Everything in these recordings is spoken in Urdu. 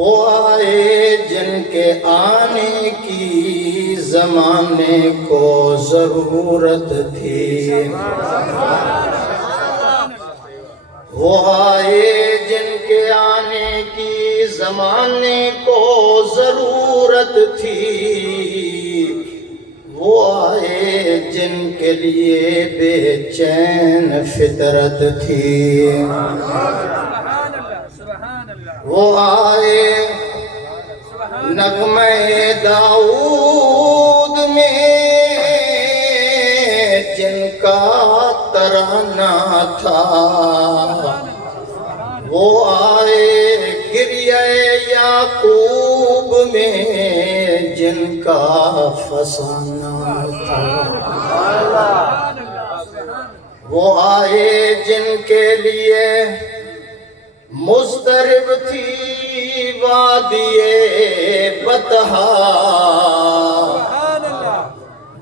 وہ آئے جن کے آنے کی زمانے کو ضرورت تھی، وہ آئے جن کے آنے کی زمانے کو ضرورت تھی، وہ آئے جن کے لیے بے چین فطرت تھی، وہ آئے نغمہ داؤد میں جن کا ترانہ تھا، وہ آئے گریہ یعقوب میں جن کا فسانہ تھا، وہ آئے جن کے لیے مضطرب تھی وادی بطحا،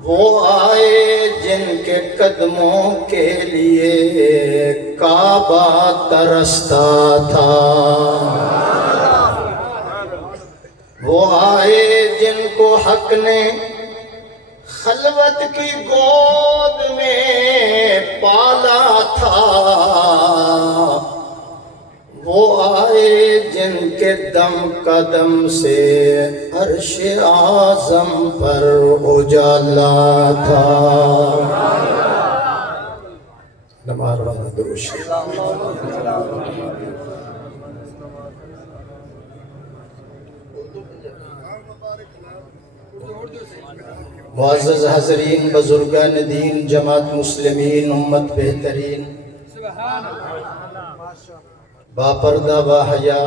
وہ آئے جن کے قدموں کے لیے کعبہ ترستا تھا، وہ آئے جن کو حق نے خلوت کی گود میں پالا تھا، وہ آئے جن کے دم قدم سے عرش اعظم پر اجالا تھا۔ نمار والا درود شریف۔ معزز حاضرین، بزرگان دین، جماعت مسلمین، امت بہترین، باپردہ باحیا،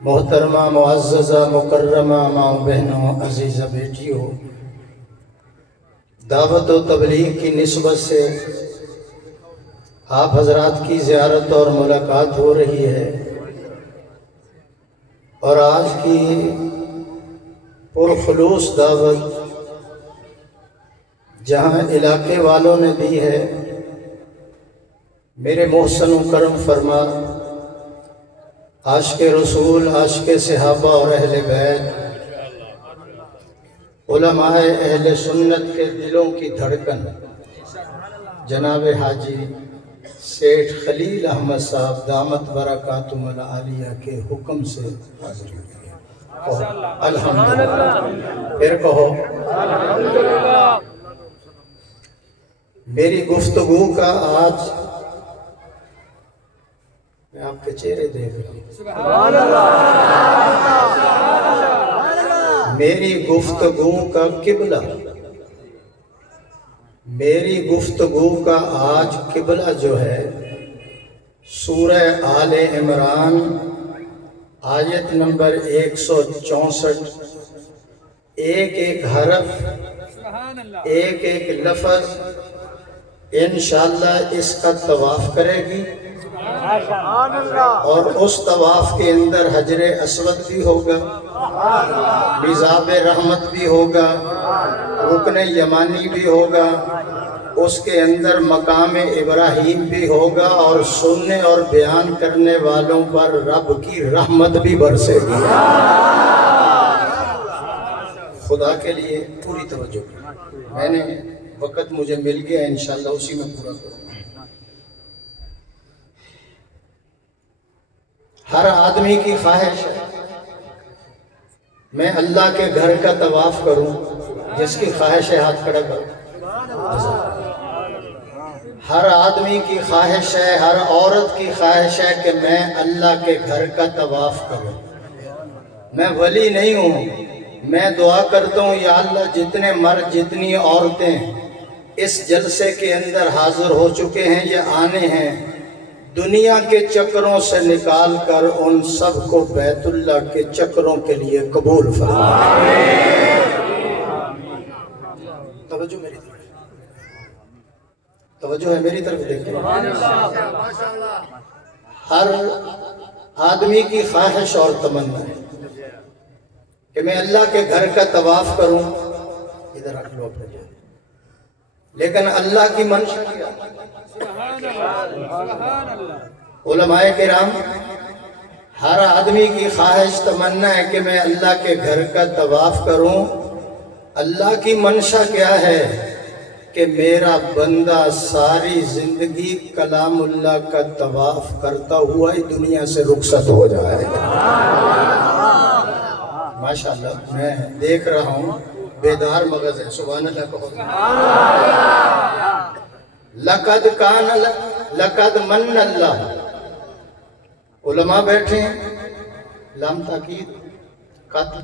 محترمہ معززہ مکرمہ ماں بہنوں، عزیزہ بیٹیوں، دعوت و تبلیغ کی نسبت سے آپ حضرات کی زیارت اور ملاقات ہو رہی ہے، اور آج کی پرخلوص دعوت جہاں علاقے والوں نے دی ہے، میرے محسن و کرم فرما عاشق رسول، عاشق صحابہ اور اہل بیت، علماء اہل سنت کے دلوں کی دھڑکن جناب حاجی سیٹھ خلیل احمد صاحب دامت برکاتہم العالیہ کے حکم سے حاضر ہوئے۔ الحمدللہ۔ پھر کہو الحمدللہ۔ میری گفتگو کا آج میں آپ کے چہرے دیکھ رہا ہوں، سبحان اللہ، میری گفتگو کا قبلہ، میری گفتگو کا آج قبلہ جو ہے سورہ آل عمران آیت نمبر 164، ایک ایک حرف، ایک ایک لفظ انشاءاللہ اس کا طواف کرے گی، اور اس طواف کے اندر حجر اسود بھی ہوگا، مزاب رحمت بھی ہوگا، رکن یمانی بھی ہوگا، اس کے اندر مقام ابراہیم بھی ہوگا، اور سننے اور بیان کرنے والوں پر رب کی رحمت بھی برسے گی۔ خدا کے لیے پوری توجہ، میں نے وقت مجھے مل گیا، انشاءاللہ اسی میں پورا کروں۔ ہر آدمی کی خواہش ہے میں اللہ کے گھر کا طواف کروں، جس کی خواہش ہے ہاتھ کھڑا کرو۔ ہر آدمی کی خواہش ہے، ہر عورت کی خواہش ہے کہ میں اللہ کے گھر کا طواف کروں۔ میں ولی نہیں ہوں، میں دعا کرتا ہوں یا اللہ جتنے مرد جتنی عورتیں اس جلسے کے اندر حاضر ہو چکے ہیں یا آنے ہیں، دنیا کے چکروں سے نکال کر ان سب کو بیت اللہ کے چکروں کے لیے قبول فرما۔ توجہ میری طرف، توجہ ہے میری طرف دیکھیں۔ ہر آدمی کی خواہش اور تمنا ہے کہ میں اللہ کے گھر کا طواف کروں، ادھر رکھ لو اپنے جائے، لیکن اللہ کی منشا کیا؟ علماء کرام ہر آدمی کی خواہش تمنا ہے کہ میں اللہ کے گھر کا طواف کروں. اللہ کی منشا کیا ہے کہ میرا بندہ ساری زندگی کلام اللہ کا طواف کرتا ہوا ہی دنیا سے رخصت ہو جائے. ماشاءاللہ میں دیکھ رہا ہوں بیدار مغز ہے. سبحان اللہ کہو. لقد من اللہ. علماء بیٹھے ہیں لام تاکید قطع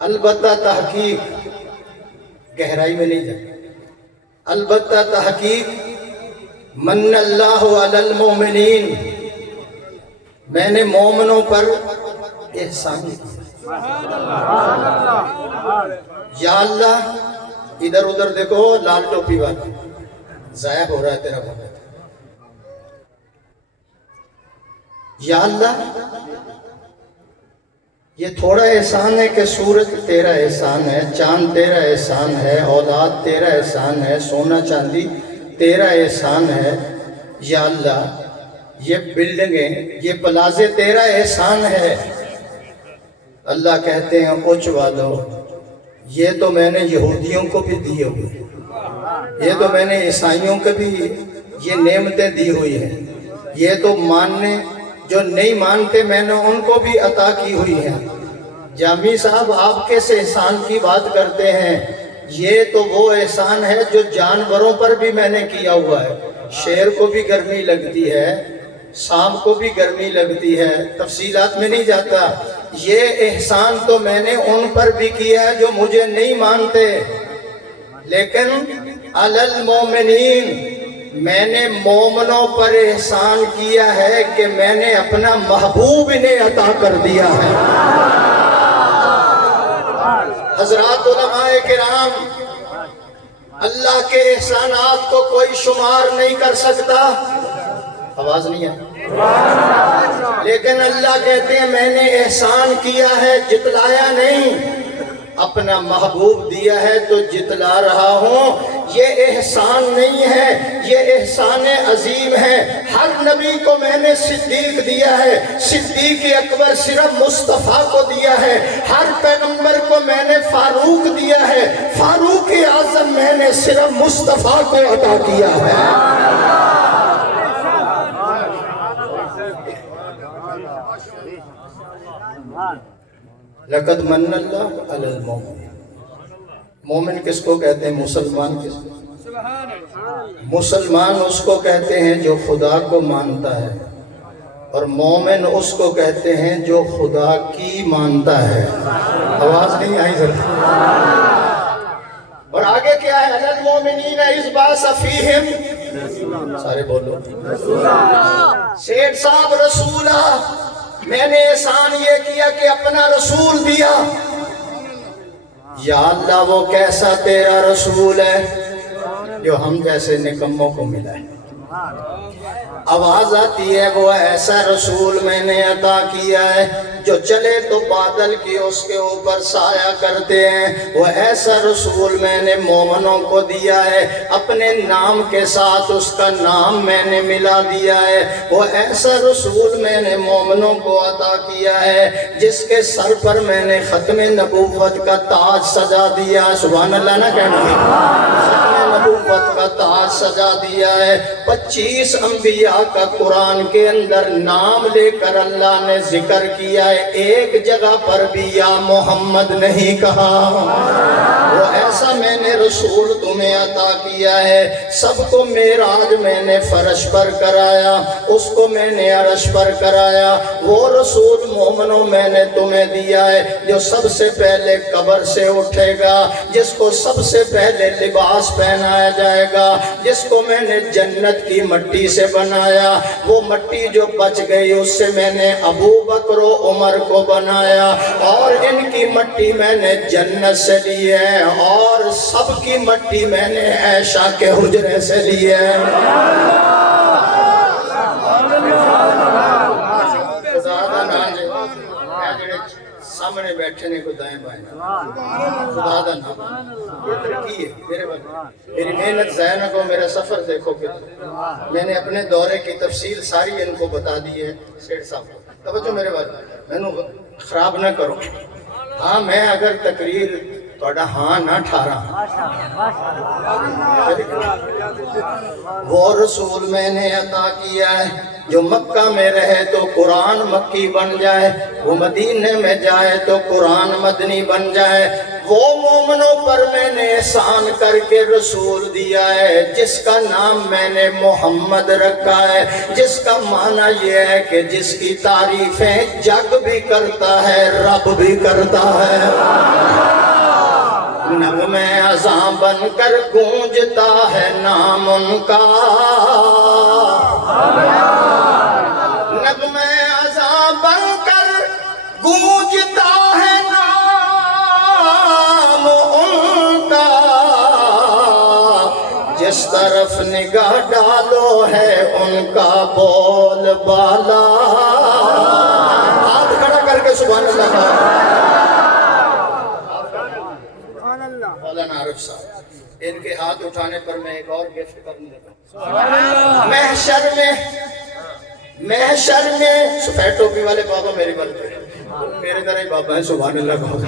البتہ تحقیق گہرائی میں نہیں جائے. البتہ تحقیق من اللہ علی المومنین میں نے مومنوں پر احسان کیا. یا اللہ ادھر ادھر دیکھو لال ٹوپی والا ضائع ہو رہا ہے تیرا وقت. یا اللہ یہ تھوڑا احسان ہے کہ سورج تیرا احسان ہے, چاند تیرا احسان ہے, اولاد تیرا احسان ہے, سونا چاندی تیرا احسان ہے. یا اللہ یہ بلڈنگیں یہ پلازے تیرا احسان ہے. اللہ کہتے ہیں اوچ والو یہ تو میں نے یہودیوں کو بھی دیے ہوئے, یہ تو میں نے عیسائیوں کو بھی یہ نعمتیں دی ہوئی ہیں, یہ تو ماننے جو نہیں مانتے میں نے ان کو بھی عطا کی ہوئی ہیں. جامی صاحب آپ کس احسان کی بات کرتے ہیں؟ یہ تو وہ احسان ہے جو جانوروں پر بھی میں نے کیا ہوا ہے. شیر کو بھی گرمی لگتی ہے, سانپ کو بھی گرمی لگتی ہے, تفصیلات میں نہیں جاتا. یہ احسان تو میں نے ان پر بھی کیا ہے جو مجھے نہیں مانتے. لیکن علی المومنین میں نے مومنوں پر احسان کیا ہے کہ میں نے اپنا محبوب انہیں عطا کر دیا ہے. حضرات علماء کرام اللہ کے احسانات کو کوئی شمار نہیں کر سکتا. آواز نہیں ہے. لیکن اللہ کہتے ہیں میں نے احسان کیا ہے, جتلایا نہیں. اپنا محبوب دیا ہے تو جتلا رہا ہوں. یہ احسان نہیں ہے, یہ احسان عظیم ہے. ہر نبی کو میں نے صدیق دیا ہے, صدیق اکبر صرف مصطفیٰ کو دیا ہے. ہر پیغمبر کو میں نے فاروق دیا ہے, فاروق اعظم میں نے صرف مصطفیٰ کو عطا کیا ہے. لقد من اللہ علی المومن. مومن کس کو کہتے ہیں؟ مسلمان کس کو؟ مسلمان اس کو کہتے ہیں جو خدا کو مانتا ہے, اور مومن اس کو کہتے ہیں جو خدا کی مانتا ہے. آواز نہیں آئی ذرا. اور آگے کیا ہے؟ علی المومنین اذ بعث فیہم. سارے بولو. سیٹھ صاحب رسولہ میں نے احسان یہ کیا کہ اپنا رسول دیا. یا اللہ وہ کیسا تیرا رسول ہے جو ہم جیسے نکموں کو ملا ہے. آواز آتی ہے وہ ایسا رسول میں نے عطا کیا ہے جو چلے تو بادل کی اس کے اوپر سایہ کرتے ہیں. وہ ایسا رسول میں نے مومنوں کو دیا ہے, اپنے نام کے ساتھ اس کا نام میں نے ملا دیا ہے. وہ ایسا رسول میں نے مومنوں کو عطا کیا ہے جس کے سر پر میں نے ختم نبوت کا تاج سجا دیا. سبحان اللہ نہ کہنا. ختم نبوت کا تاج سجا دیا ہے. 25 انبیاء کا قرآن کے اندر نام لے کر اللہ نے ذکر کیا ہے, ایک جگہ پر بھی یا محمد نہیں کہا. وہ ایسا میں نے رسول تمہیں عطا کیا ہے. سب کو معراج میں نے فرش پر کرایا, اس کو میں نے عرش پر کرایا. وہ رسول مومنوں میں نے تمہیں دیا ہے جو سب سے پہلے قبر سے اٹھے گا, جس کو سب سے پہلے لباس پہنایا جائے گا, جس کو میں نے جنت کی مٹی سے بنایا. وہ مٹی جو بچ گئی اس سے میں نے ابو بکر و عمر کو بنایا, اور ان کی مٹی میں نے جنت سے لی ہے, اور سب کی مٹی میں نے عائشہ کے حجرے سے لی ہے. سامنے بیٹھے نے کو دائیں بائیں خدا دا نام یہ ترقی ہے میرے بھائی. میری محنت ضائع نہ کو, میرا سفر دیکھو کہ میں نے اپنے دورے کی تفصیل ساری ان کو بتا دی ہے. سیٹھ صاحب توجہ میرے بات مینوں خراب نہ کرو. ہاں میں اگر تقریر توڑا ہاں نہ ٹھارا وہ رسول میں نے عطا کیا ہے جو مکہ میں رہے تو قرآن مکی بن جائے, وہ مدینے میں جائے تو قرآن مدنی بن جائے. وہ مومنوں پر میں نے احسان کر کے رسول دیا ہے جس کا نام میں نے محمد رکھا ہے, جس کا معنی یہ ہے کہ جس کی تعریفیں جگ بھی کرتا ہے رب بھی کرتا ہے. نغمے ازاں بن کر گونجتا ہے نام ان کا, نغمے ازاں بن کر گونجتا ہے نام ان کا, جس طرف نگاہ ڈالو ہے ان کا بول بالا. ہاتھ کھڑا کر کے سبحان اللہ. مولانا عارف صاحب ان کے ہاتھ اٹھانے پر میں ایک اور گفٹ کرنے لگا. محشر میں سفید ٹوپی والے بابا میری بلکہ میرے طرح ہی بابا ہیں سبحان اللہ بابا.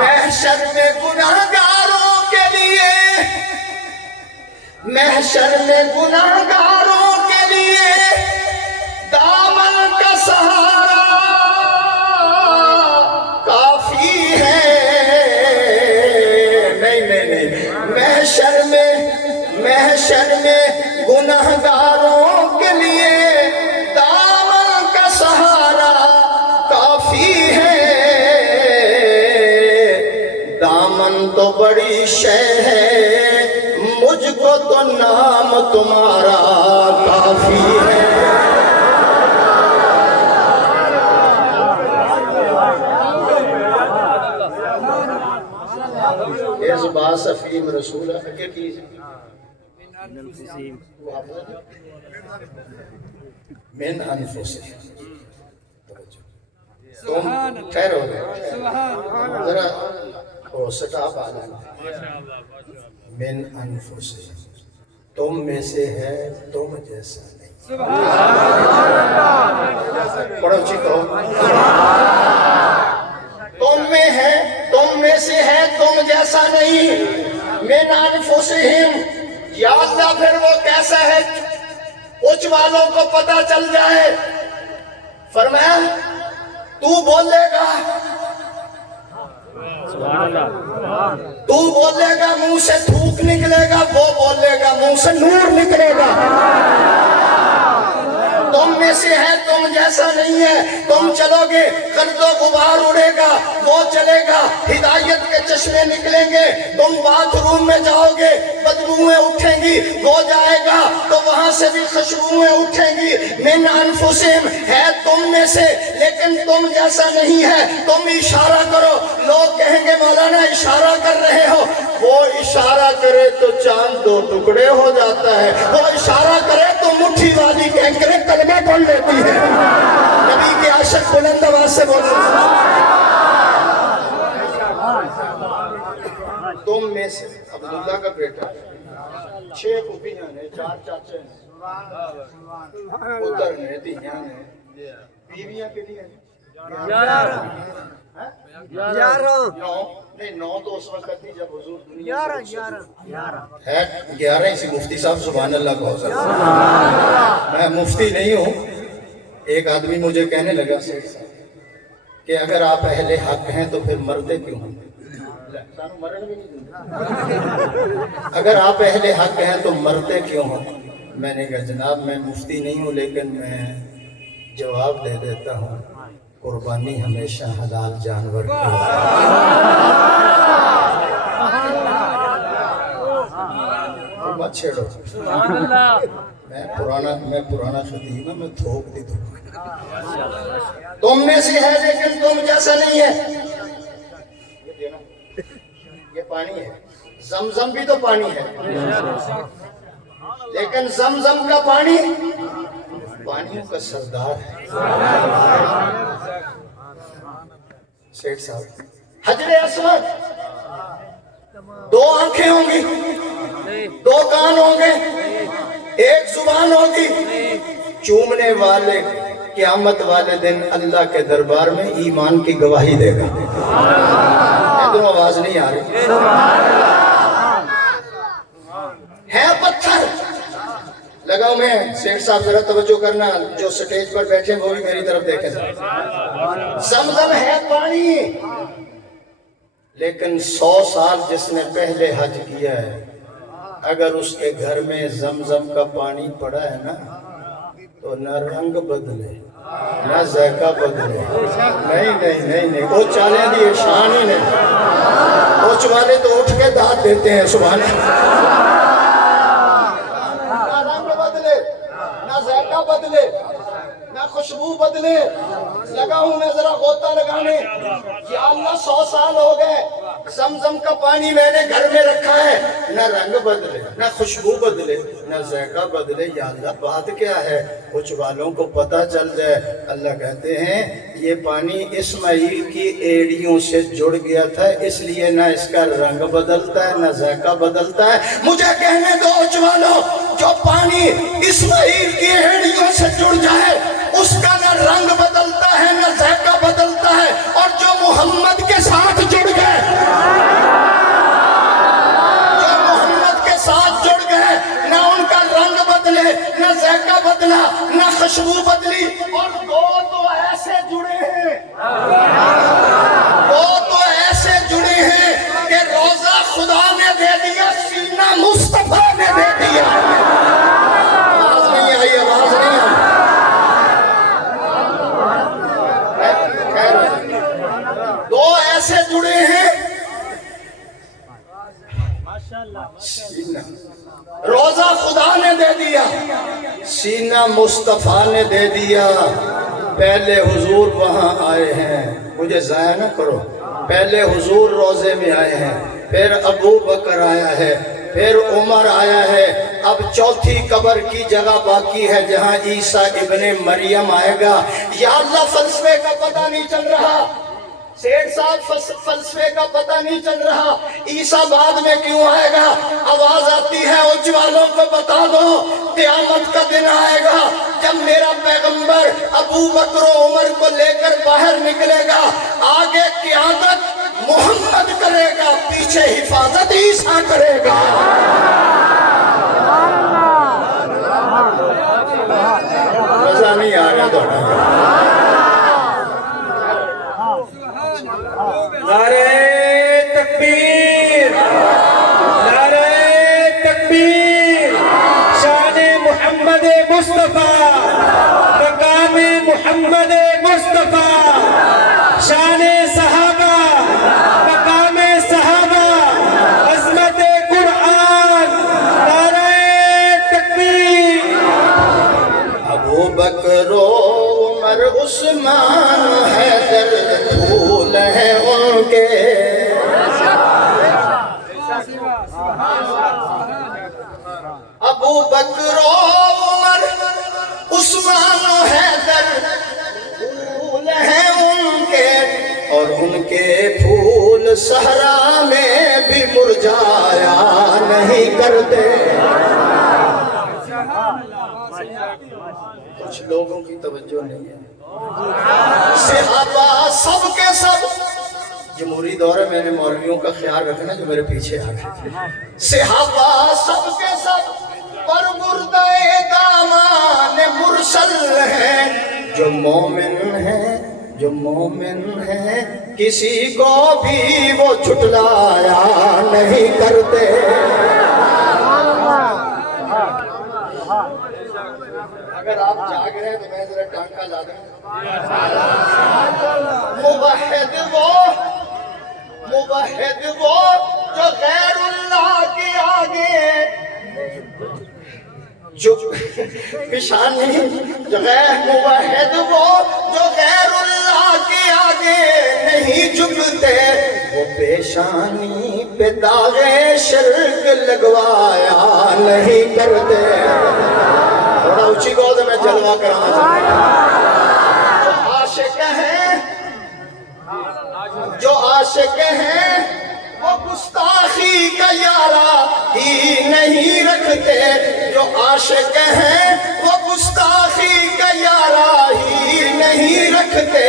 محشر میں گناہگاروں کے لیے, محشر میں گناہگاروں کے لیے دامن کا سہارا کافی ہے. محشر میں گناہگاروں کے لیے دامن کا سہارا کافی ہے. دامن تو بڑی شے ہے مجھ کو تو نام تمہارا کافی ہے. اس باس افیم رسول اکر کی من انفسہم. تم خیر ہو گئے ذرا وہ سٹاپ آ جائے. من انفسہم تم میں سے ہے تم جیسا نہیں. پڑھو چیکو. تم میں ہے تم میں سے ہے تم جیسا نہیں. من انفسہم یا اللہ پھر وہ کیسا ہے کچھ والوں کو پتہ چل جائے. فرمایا تو بولے گا, تو بولے گا منہ سے تھوک نکلے گا, وہ بولے گا منہ سے نور نکلے گا. تم میں سے ہے تم جیسا نہیں ہے. تم چلو گے گرد و غبار اڑے گا, وہ چلے گا ہدایت کے چشمے نکلیں گے. تم باتھ روم میں جاؤ گے بدبوئیں اٹھیں گی, وہ جائے گا تو وہاں سے بھی خوشبوئیں اٹھیں گی. من انفسہم ہے تم میں سے لیکن تم جیسا نہیں ہے. تم اشارہ کرو, لوگ کہیں گے مولانا اشارہ کر رہے ہو. وہ اشارہ کرے تو چاند دو ٹکڑے ہو جاتا ہے, وہ اشارہ کرے تو مٹھی والی کینکریں کلمہ پڑھ لیتی ہے. نبی کے عاشق بلند آواز سے بولتے ہیں تم میں سے. عبداللہ کا بیٹا 6 پھوپھیاں نے, 4 چاچے ہیں, پتر نے, دھیاں نے, بیویاں کتنی ہیں 9 تو اس وقت تھی جب حضور دنیا ہے 11 اسی مفتی صاحب سبحان اللہ کو. میں مفتی نہیں ہوں. ایک آدمی مجھے کہنے لگا کہ اگر آپ اہل حق ہیں تو پھر مرتے کیوں ہیں؟ اگر آپ اہل حق ہیں تو مرتے کیوں ہیں؟ میں نے کہا جناب میں مفتی نہیں ہوں لیکن میں جواب دے دیتا ہوں, قربانی ہمیشہ حلال جانور کی مت چھیڑو. میں پرانا خطیب ہوں, میں تھوک دی دوں. تم میں سے ہے لیکن تم جیسا نہیں ہے. یہ پانی ہے, زمزم بھی تو پانی ہے لیکن زمزم کا پانی پانیوں کا سردار ہے. سیٹھ صاحب حجر اسود 2 آنکھیں ہوں گی, 2 کان ہوں گے, 1 زبان ہوگی. چومنے والے قیامت والے دن اللہ کے دربار میں ایمان کی گواہی دے گا. ادھر آواز نہیں آ رہی. ہے پتھر لگاؤ. میں سیٹھ صاحب ذرا توجہ کرنا, جو سٹیج پر بیٹھے وہ بھی میری طرف دیکھیں. زمزم ہے پانی, لیکن 100 سال جس نے پہلے حج کیا ہے, اگر اس کے گھر میں زمزم کا پانی پڑا ہے نا, تو نہ رنگ بدلے نہ ذائقہ بدلے. نہیں وہ چالیں دی شان ہی نہیں. اوچ والے تو اٹھ کے داد دیتے ہیں سبحان اللہ. نہ رنگ بدلے نہ ذائقہ بدلے نہ خوشبو بدلے. لگا ہوں میں ذرا غوطہ لگانے. یا اللہ 100 سال ہو گئے, زمزم کا پانی میں نے گھر میں رکھا ہے, نہ رنگ بدلے نہ خوشبو بدلے نہ ذائقہ بدلے. یا اللہ بات کیا ہے؟ کچھ والوں کو پتہ چل جائے. اللہ کہتے ہیں یہ پانی اسماعیل کی ایڑیوں سے جڑ گیا تھا, اس لیے نہ اس کا رنگ بدلتا ہے نہ ذائقہ بدلتا ہے. مجھے کہنے دو کچھ والوں, جو پانی اسماعیل کی ایڑیوں سے جڑ جائے اس کا نہ رنگ بدلتا ہے نہ ذائقہ بدلتا ہے, اور جو محمد کے ساتھ جڑ گئے, جو محمد کے ساتھ جڑ گئے, نہ ان کا رنگ بدلے نہ ذائقہ بدلا نہ خوشبو بدلی. اور وہ تو ایسے جڑے ہیں, وہ تو ایسے جڑے ہیں کہ روزہ خدا نے دے دیا, سینہ مصطفیٰ نے دے دیا. آواز نہیں آئی, آواز نہیں آئی. دو ایسے جڑے ہیں, سینہ روزہ خدا نے دے دیا, سینہ مصطفیٰ نے دے دیا. پہلے حضور وہاں آئے ہیں, مجھے ضائع نہ کرو. پہلے حضور روزے میں آئے ہیں, پھر ابو بکر آیا ہے, پھر عمر آیا ہے. اب چوتھی قبر کی جگہ باقی ہے جہاں عیسیٰ ابن مریم آئے گا. یا اللہ فلسفے کا پتہ نہیں چل رہا, سیٹھ صاحب فلسفے کا پتہ نہیں چل رہا. عیسیٰ بعد میں کیوں آئے گا؟ آواز آتی ہے اونچ والوں کو بتا دو, قیامت کا دن آئے گا جب میرا پیغمبر ابو بکر و عمر کو لے کر باہر نکلے گا. آگے قیادت محمد کرے گا, پیچھے حفاظت عیسیٰ کرے گا. مزہ نہیں آ رہا دوڑا. نعرہ تکبیر, نعرہ تکبیر. شان محمد مصطفیٰ, مقام محمد مصطفیٰ. شان صحابہ, مقام صحابہ. عظمت قرآن. نعرہ تکبیر. ابو بکر و عمر عثمان حیدر پھول ہیں ان کے, ابو بکر و عمر عثمان حیدر پھول ہیں ان کے, اور ان کے پھول صحرا میں بھی مرجھایا نہیں کرتے. کچھ لوگوں کی توجہ نہیں ہے. صحابہ سب کے سب, جمہوری دور ہے, میں نے مولویوں کا خیال رکھنا جو میرے پیچھے آ گئے. صحابہ سب کے سب پر مردہ دامان مرسل ہیں, جو مومن ہیں, جو مومن ہیں, کسی کو بھی وہ جھٹلایا نہیں کرتے. اگر آپ جاگ رہے ہیں تو میں ذرا ٹانکا لا دوں. موحد وہ جو غیر اللہ کے آگے پیشانی, جو موحد وہ جو غیر اللہ کے آگے نہیں جھکتے, وہ پیشانی پہ داغ شرک لگوایا نہیں کرتے. تھوڑا اونچی گود میں جلوہ کرنا چاہتا ہوں. جو عاشق ہیں وہ گستاخی کا یارا ہی نہیں رکھتے، جو عاشق ہیں وہ گستاخی کا یارا ہی نہیں رکھتے،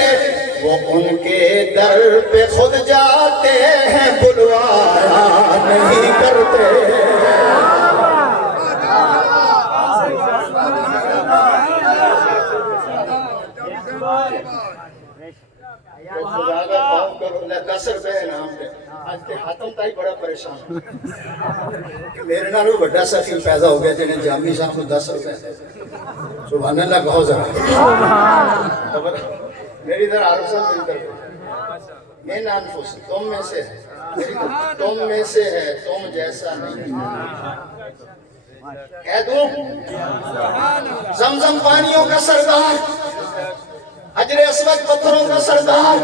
وہ ان کے در پہ خود جاتے ہیں بلوایا نہیں کرتے۔ خدا کا خوف کرو، نہ 10 روپے انعام دے۔ آج کے حاتم تائی بڑا پریشان ہے، میرے نالوں بڑا سخی پیدا ہو گیا جنہیں جامی صاحب کو 10 روپے دے۔ سبحان اللہ کہو ذرا، میری ادھر عارف صاحب مل کر من انفس، تم میں سے ہے، تم میں سے ہے، تم جیسا نہیں کہہ دوں، زمزم پانیوں کا سردار، حجر اسود پتھروں کا سردار،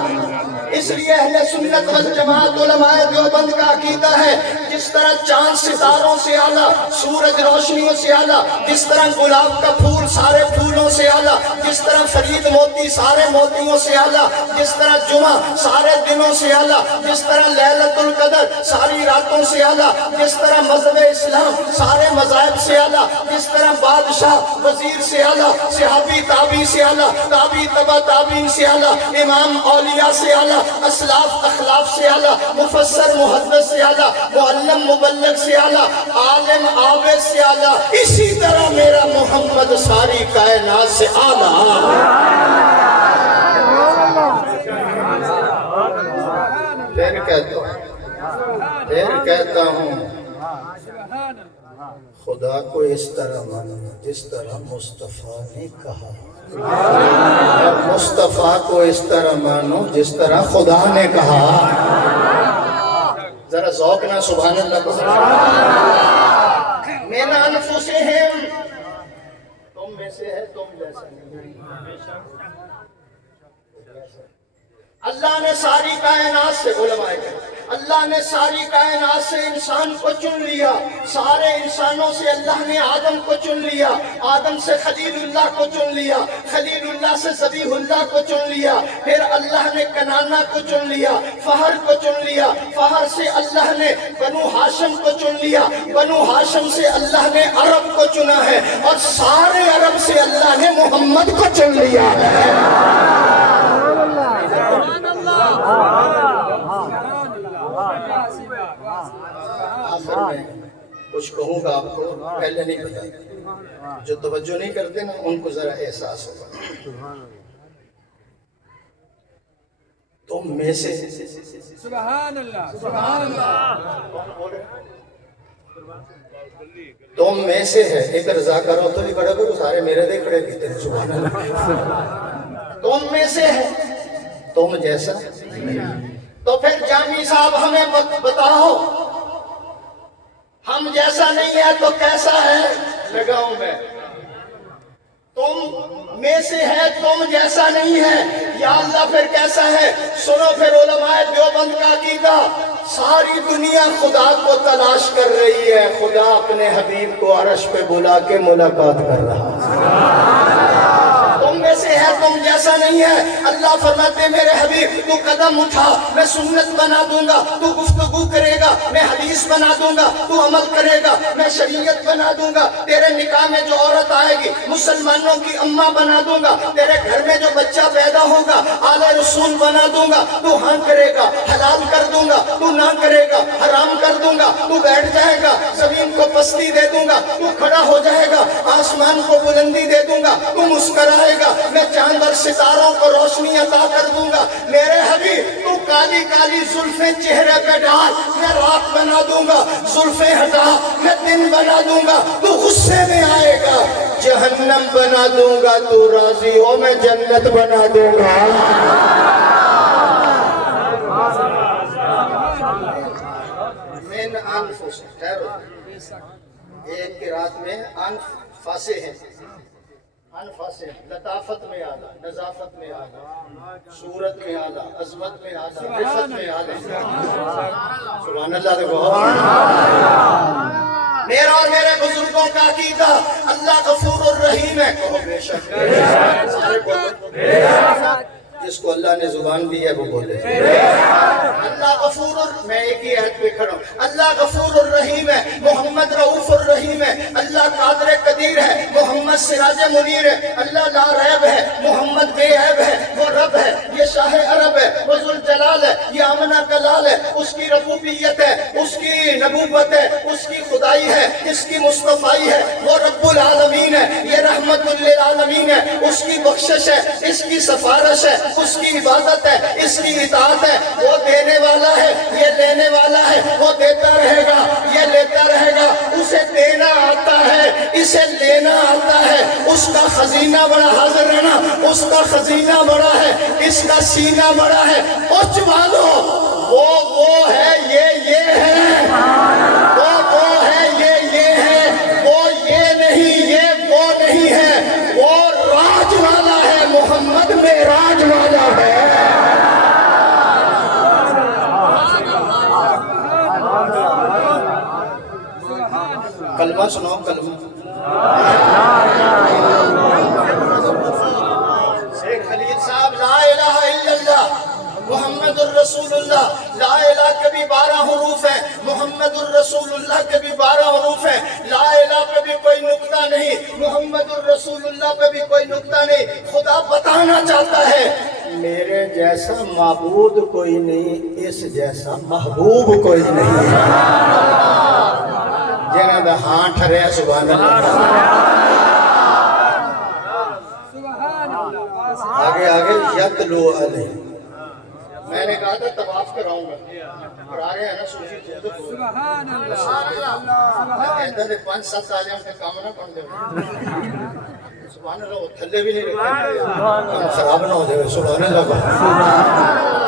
اس لیے اہل سنت والجماعت علماء دیوبند کا عقیدہ ہے، جس طرح چاند ستاروں سے اعلیٰ، سورج روشنیوں سے اعلیٰ، جس طرح گلاب کا پھول سارے پھولوں سے اعلیٰ، جس طرح فرید موتی سارے موتیوں سے اعلیٰ، جس طرح جمعہ سارے دنوں سے اعلیٰ، جس طرح لیلۃ القدر ساری راتوں سے اعلیٰ، جس طرح مذہب اسلام سارے مذاہب سے اعلیٰ، جس طرح بادشاہ وزیر سے اعلیٰ، صحابی تابعی سے اعلیٰ، تابعی تبع تابعین سے اعلیٰ، امام اولیاء سے اعلیٰ، اسلاف اخلاف سے اعلیٰ، مفسر محدث سے اعلیٰ، معلم مبلغ سے اعلیٰ، عالم عابد سے اعلیٰ، اسی طرح میرا محمد ساری کائنات سے اعلیٰ۔ پھر کہتا ہوں خدا کو اس طرح مانو جس طرح مصطفیٰ نے کہا، اور مصطفیٰ کو اس طرح مانو جس طرح خدا نے کہا۔ ذرا ذوق نہ سبحان اللہ کو۔ من انفسہم، تم میں سے ہے، تم جیسا نہیں۔ اللہ نے ساری کائنات سے، علماء کہتے اللہ نے ساری کائنات سے انسان کو چن لیا، سارے انسانوں سے اللہ نے آدم کو چن لیا، آدم سے خلیل اللہ کو چن لیا، خلیل اللہ سے ذبیح اللہ کو چن لیا، پھر اللہ نے کنانہ کو چن لیا، فہر کو چن لیا، فہر سے اللہ نے بنو ہاشم کو چن لیا، بنو ہاشم سے اللہ نے عرب کو چنا ہے، اور سارے عرب سے اللہ نے محمد کو چن لیا ہے۔ آخر میں کچھ کہوں گا آپ کو، پہلے نہیں بتایا، جو توجہ نہیں کرتے نا ان کو ذرا احساس ہوگا۔ تم میں سے، سبحان اللہ، سبحان اللہ، تم میں سے ہے، ایک رضا کرو تو نہیں بڑا کرو، سارے میرے دے کھڑے کہتے ہیں سبحان اللہ۔ تم میں سے ہے، تم جیسا، تو پھر جامی صاحب ہمیں بتاؤ، ہم جیسا نہیں ہے تو کیسا ہے؟ لگاؤں میں، تم میں سے ہے، تم جیسا نہیں ہے، یا اللہ پھر کیسا ہے؟ سنو پھر علماء دیوبند کا عقیدہ، ساری دنیا خدا کو تلاش کر رہی ہے، خدا اپنے حبیب کو عرش پہ بلا کے ملاقات کر رہا ہے۔ تم میں سے ہے، تم جیسا نہیں ہے، اللہ فرماتے میرے حبیب تو قدم اٹھا، میں سنت بنا دوں گا، تو گفتگو کرے گا، میں حدیث بنا دوں گا، تو عمل کرے گا، میں شریعت بنا دوں گا، تیرے نکاح میں جو عورت آئے گی مسلمانوں کی اماں بنا دوں گا، تیرے گھر میں جو بچہ پیدا ہوگا آل رسول بنا دوں گا، تو ہاں کرے گا، حلال کر دوں گا، تو نہ کرے گا، حرام کر دوں گا، تو بیٹھ جائے گا، زمین کو پستی دے دوں گا، تو کھڑا ہو جائے گا، آسمان کو بلندی دے دوں گا، تو مسکرائے گا، میں چاند اور ستاروں کو روشنی عطا کر دوں گا، میرے حبیب تو کالی کالی زلفیں چہرے پہ ڈال، میں رات بنا دوں گا، زلفیں ہٹا میں دن بنا دوں گا، تو غصے میں آئے گا، جہنم بنا دوں گا، تو راضی ہو میں جنت بنا دوں گا۔ من انفس، ایک کی رات میں انف فاسے ہیں، انفاس لطافت میں آلہ، نظافت میں آلہ، صورت میں آلہ، عظمت میں آلہ، رفت میں آلہ، سبحان اللہ دیکھو۔ میرا اور میرے بزرگوں کا عقیدہ اللہ غفور الرحیم ہے، کہو بے شک، جس کو اللہ نے زبان دی ہے وہ بولے اللہ غفور میں ایک ہی عہد پہ کھڑا ہوں اللہ غفور الرحیم ہے محمد رؤوف الرحیم ہے اللہ قادر قدیر ہے محمد سراج منیر ہے اللہ لا ریب ہے محمد بے عیب ہے وہ رب ہے یہ شاہ عرب ہے وہ ذوالجلال ہے یہ آمنہ کلال ہے اس کی ربوبیت ہے اس کی نبوت ہے اس کی خدائی ہے اس کی مصطفائی ہے وہ رب العالمین ہے یہ رحمت للعالمین ہے اس کی بخشش ہے اس کی سفارش ہے اس کی عبادت ہے اس کی اطاعت ہے وہ دینے والا ہے یہ لینے والا ہے وہ دیتا رہے گا یہ لیتا رہے گا اسے دینا آتا ہے اسے لینا آتا ہے اس کا خزینہ بڑا حاضر رہنا اس کا خزینہ بڑا ہے اس کا سینہ بڑا ہے اچ والو وہ ہے یہ ہے وہ ہے یہ ہے وہ یہ نہیں یہ وہ نہیں ہے وہ راج والا ہے محمد میں راج والا ہے کلمہ سناؤ کلمہ شیخ خلیل صاحب لا الہ الا اللہ محمد الرسول اللہ لا الہ کے بھی 12 حروف ہیں محمد الرسول اللہ کے بھی 12 حروف ہیں لا الہ پہ بھی کوئی نقطہ نہیں محمد الرسول اللہ پہ بھی کوئی نقطہ نہیں خدا بتانا چاہتا ہے میرے جیسا معبود کوئی نہیں اس جیسا محبوب کوئی نہیں جنہاں دا ہاں ٹھرے سبحان اللہ آگے یتلو علیہ میں نے کہا تھا طواف کراؤں گا اور آگے ہے نا صوفی سبحان اللہ میں کہتا تھے 5-7 آجاں کے کام نہ پڑھ دے سبحان اللہ وہ تھلے بھی نہیں رکھتے کام خراب نہ ہو دے سبحان اللہ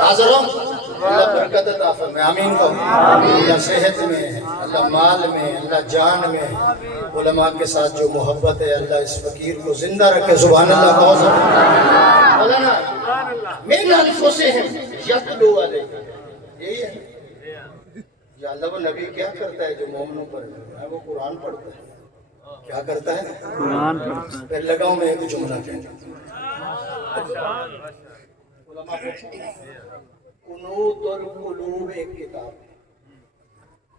حاضر ہوں اللہ برکت عطا فرمائے آمین کو اللہ صحت میں اللہ مال میں اللہ جان میں علماء کے ساتھ جو محبت ہے اللہ اس فقیر کو زندہ رکھے سبحان اللہ کو مولانا من انفسہم یتلو علیہ یہی ہے یا اللہ وہ نبی کیا کرتا ہے جو مومنوں پر ہے وہ قرآن پڑھتا ہے کیا کرتا ہے قرآن پڑھتا ہے پھر لگاؤں میں ایک جملہ کہتا علماء قنوت القلوب ایک کتاب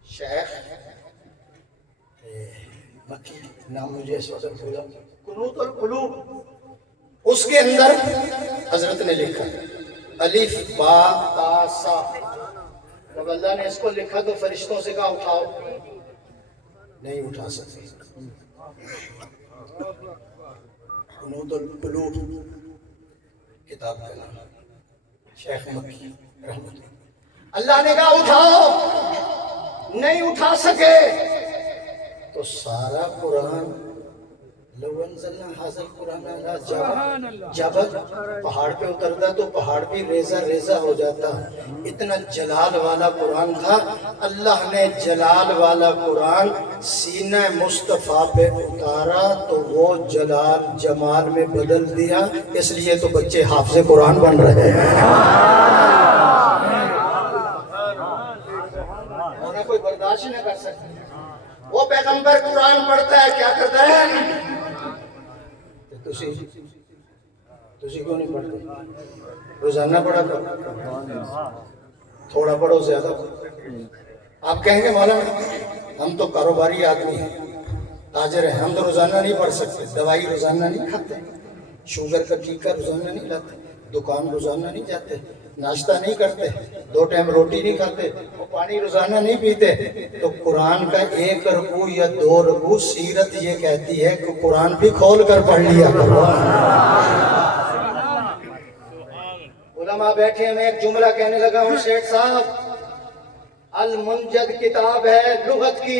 شیخ مکی نام مجھے اس وقت بھولا قنوت القلوب اس کے اندر حضرت نے لکھا الف با تا سا جب اللہ نے اس کو لکھا تو فرشتوں سے کہا اٹھاؤ نہیں اٹھا سکتے قنوت القلوب کتاب کا نام شیخ مکی رحمت اللہ نے کہا اٹھاؤ نہیں اٹھا سکے تو سارا قرآن لو انزلنا هذا القرآن على جبل پہاڑ پہ اترتا تو پہاڑ بھی ریزہ ریزہ ہو جاتا اتنا جلال والا قرآن تھا اللہ نے جلال والا قرآن سینہ مصطفیٰ پہ اتارا تو وہ جلال جمال میں بدل دیا اس لیے تو بچے حافظ قرآن بن رہے ہیں انہیں کوئی برداشت نہ کر سکتے وہ پیغمبر قرآن پڑھتا ہے کیا کرتا ہے تسی کیوں نہیں پڑھتے روزانہ پڑھا کرو تھوڑا پڑھو زیادہ پڑھو آپ کہیں گے مولانا ہم تو کاروباری آدمی ہیں تاجر ہیں ہم تو روزانہ نہیں پڑھ سکتے دوائی روزانہ نہیں کھاتے شوگر کا ٹیکہ روزانہ نہیں لاتے دکان روزانہ نہیں جاتے ناشتہ نہیں کرتے 2 ٹائم روٹی نہیں کھاتے وہ پانی روزانہ نہیں پیتے تو قرآن کا 1 رکوع یا 2 رکوع سیرت یہ کہتی ہے کہ قرآن بھی کھول کر پڑھ لیا کرو علماء بیٹھے میں ایک جملہ کہنے لگا ہوں شیخ صاحب المنجد کتاب ہے لغت کی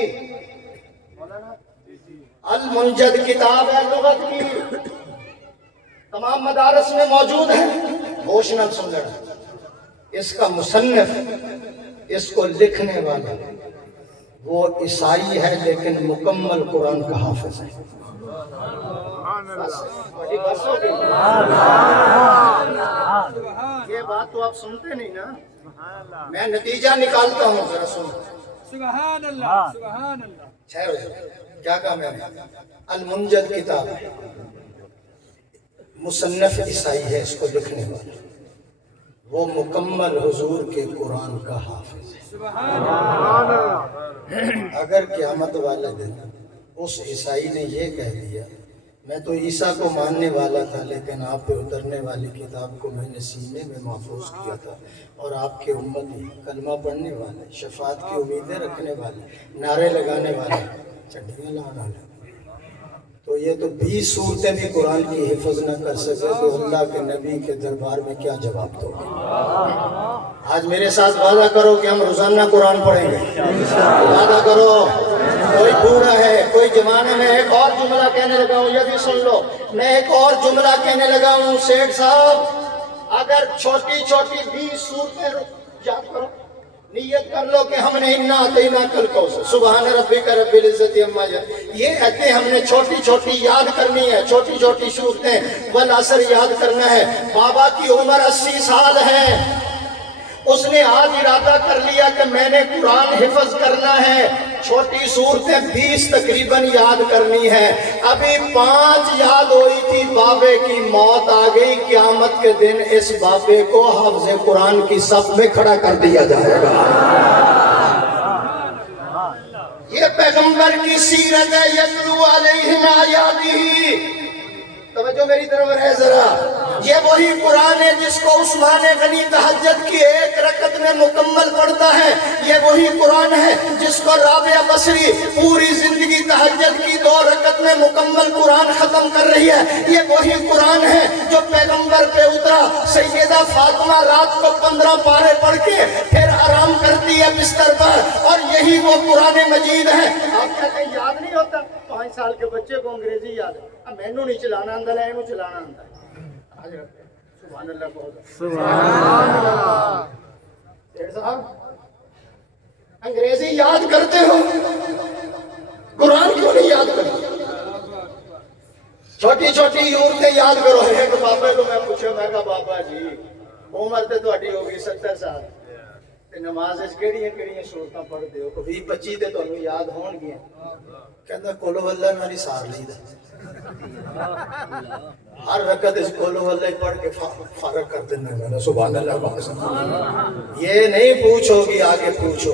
المنجد کتاب ہے لغت کی تمام مدارس میں موجود ہے ہوش نہ سن لینا اس کا مصنف اس کو لکھنے والا وہ عیسائی ہے لیکن مکمل قرآن کا حافظ ہے یہ بات تو آپ سنتے نہیں نا میں نتیجہ نکالتا ہوں ذرا سن سبحان اللہ سبحان اللہ کیا کہا میں نے المنجد کتاب ہے مصنف عیسائی ہے اس کو لکھنے والا وہ مکمل حضور کے قرآن کا حافظ ہے۔ سبحان اللہ، اگر قیامت والا دن اس عیسائی نے یہ کہہ دیا میں تو عیسیٰ کو ماننے والا تھا لیکن آپ پہ اترنے والی کتاب کو میں نے سینے میں محفوظ کیا تھا، اور آپ کے امتی کلمہ پڑھنے والے، شفاعت کی امیدیں رکھنے والے، نعرے لگانے والے چٹیاں لانا لے، تو یہ تو 20 صورتیں بھی قرآن کی حفظ نہ کر سکے تو اللہ کے نبی کے دربار میں کیا جواب دو گے؟ آج میرے ساتھ وعدہ کرو کہ ہم روزانہ قرآن پڑھیں گے، وعدہ کرو۔ کوئی بوڑھا ہے، کوئی جمانے میں ایک اور جملہ کہنے لگا ہوں، یہ بھی سن لو، میں ایک اور جملہ کہنے لگا ہوں، سیٹھ صاحب اگر چھوٹی چھوٹی 20 صورتیں یاد کرو، نیت کر لو کہ ہم نے انا اعطیناک الکوثر سبحان ربک رب العزت عما یصفون، یہ کہتے ہم نے چھوٹی چھوٹی یاد کرنی ہے، چھوٹی چھوٹی صورتیں، والعصر یاد کرنا ہے۔ بابا کی عمر 80 سال ہے، اس نے آج ارادہ کر لیا کہ میں نے قرآن حفظ کرنا ہے، چھوٹی صورتیں 20 تقریباً یاد کرنی ہے، ابھی 5 یاد ہوئی تھی، بابے کی موت آ گئی، قیامت کے دن اس بابے کو حافظ قرآن کی صف میں کھڑا کر دیا جائے گا۔ یہ پیغمبر کی سیرت ہے، یتلو علیہم آیاتہ، توجہ میری طرف رہے ذرا، یہ وہی قرآن ہے جس کو عثمان غنی تہجد کی 1 رکعت میں مکمل پڑھتا ہے، یہ وہی قرآن ہے جس کو رابعہ بصری پوری زندگی تہجد کی 2 رکعت میں مکمل قرآن ختم کر رہی ہے، یہ وہی قرآن ہے جو پیغمبر پہ اترا، سیدہ فاطمہ رات کو 15 پارے پڑھ کے پھر آرام کرتی ہے بستر پر، اور یہی وہ قرآن مجید ہے۔ آپ کہتے ہیں یاد نہیں ہوتا، 5 سال کے بچے کو انگریزی یاد ہے، اب میں نو نہیں چلانا آندہ ہے، انہوں چلانا آندہ ہے، سبحان اللہ بہت سبحان اللہ۔ سیٹھ صاحب انگریزی یاد کرتے ہو، قرآن کیوں نہیں یاد کرتے؟ چھوٹی چھوٹی عورتیں یاد کرو۔ ایک بابا کو میں پوچھا، میں کہا بابا جی عمر تے تہاڈی ہو گئی 70 سال تے نماز وچ کیڑیاں صورتاں پڑھدے ہو؟ 20-25 تے تانوں یاد ہون گیاں۔ کہندا قل هو اللہ نال سار لیدا، ہر رکعت اس قل هو اللہ پڑھ کے فارغ کر دینا ہے۔ سبحان اللہ۔ یہ نہیں پوچھو گی، آگے پوچھو۔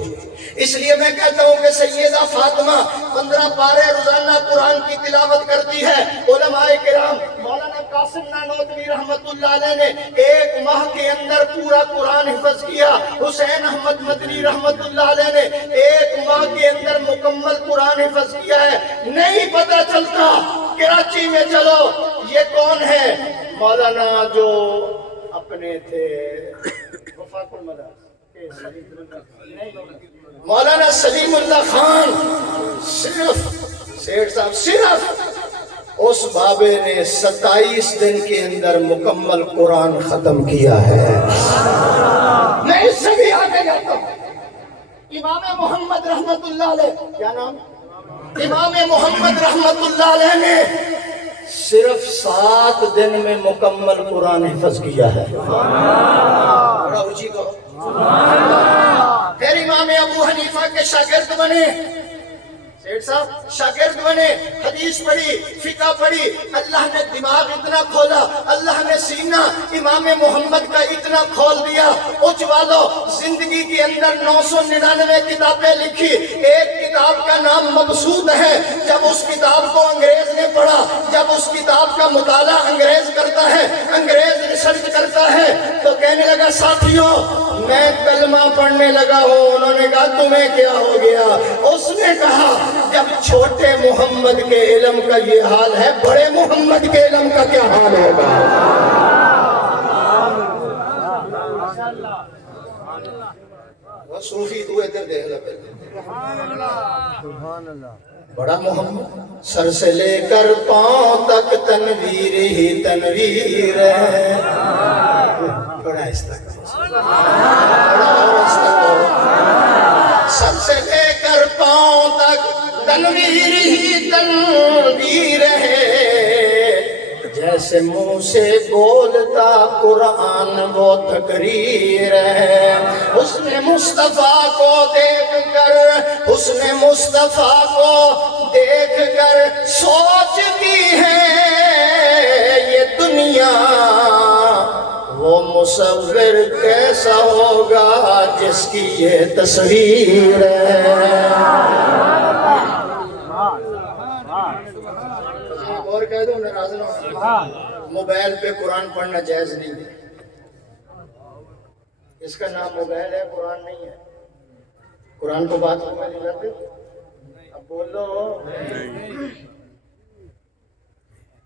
اس لیے میں کہتا ہوں کہ سیدہ فاطمہ 15 پارے روزانہ قرآن کی تلاوت کرتی ہے۔ علماء کرام مولانا قاسم نانوتوی رحمت اللہ علیہ نے 1 ماہ کے اندر پورا قرآن حفظ کیا، حسین احمد مدنی رحمت اللہ علیہ نے 1 ماہ کے اندر مکمل قرآن حفظ کیا ہے۔ نہیں پتہ چلتا، کراچی میں چلو، یہ کون ہے؟ مولانا جو اپنے تھے وفاق المدارس، مولانا سلیم اللہ خان، صرف سیٹھ صاحب صرف اس بابے نے 27 دن کے اندر مکمل قرآن ختم کیا ہے۔ میں اس سے بھی آگے جاتا ہوں، امام محمد رحمت اللہ علیہ، کیا نام؟ امام محمد رحمت اللہ علیہ نے صرف 7 دن میں مکمل قرآن حفظ کیا ہے۔ بڑا اونچی کہو۔ پھر امام ابو حنیفہ کے شاگرد بنے، سیٹھ صاحب شاگرد بنے، حدیث پڑھی، فقہ پڑھی، اللہ نے دماغ اتنا کھولا، اللہ نے سینہ امام محمد کا اتنا کھول دیا۔ اچ والو زندگی کے اندر 999 کتابیں لکھی، ایک کتاب کا نام مبسوط ہے۔ جب اس کتاب کو انگریز نے پڑھا، جب اس کتاب کا مطالعہ انگریز کرتا ہے، انگریز ریسرچ کرتا ہے، تو کہنے لگا ساتھیوں میں کلمہ پڑھنے لگا ہوں۔ انہوں نے کہا تمہیں کیا ہو گیا؟ اس نے کہا جب چھوٹے محمد کے علم کا یہ حال ہے، بڑے محمد کے علم کا کیا حال ہوگا؟ وہ صوفی تو ادھر دیکھ لے پہلے، بڑا محمد سر سے لے کر پاؤں تک تنویر ہی تنویر ہے، بڑا استقبال، بڑا استقبال، سر سے لے کر پاؤں تک تنویر ہی تنویر ہے، جیسے منہ سے بولتا قرآن وہ تقریر ہے۔ حسن مصطفیٰ کو دیکھ کر، حسن مصطفیٰ کو دیکھ کر سوچتی ہے یہ دنیا، وہ مصور کیسا ہوگا جس کی یہ تصویر ہے. اور کہہ دو ناراض نہ ہو. موبائل پہ قرآن پڑھنا جائز نہیں ہے. اس کا نام موبائل ہے، قرآن نہیں ہے. قرآن کو بات میں نہیں کرتے. اب بولو.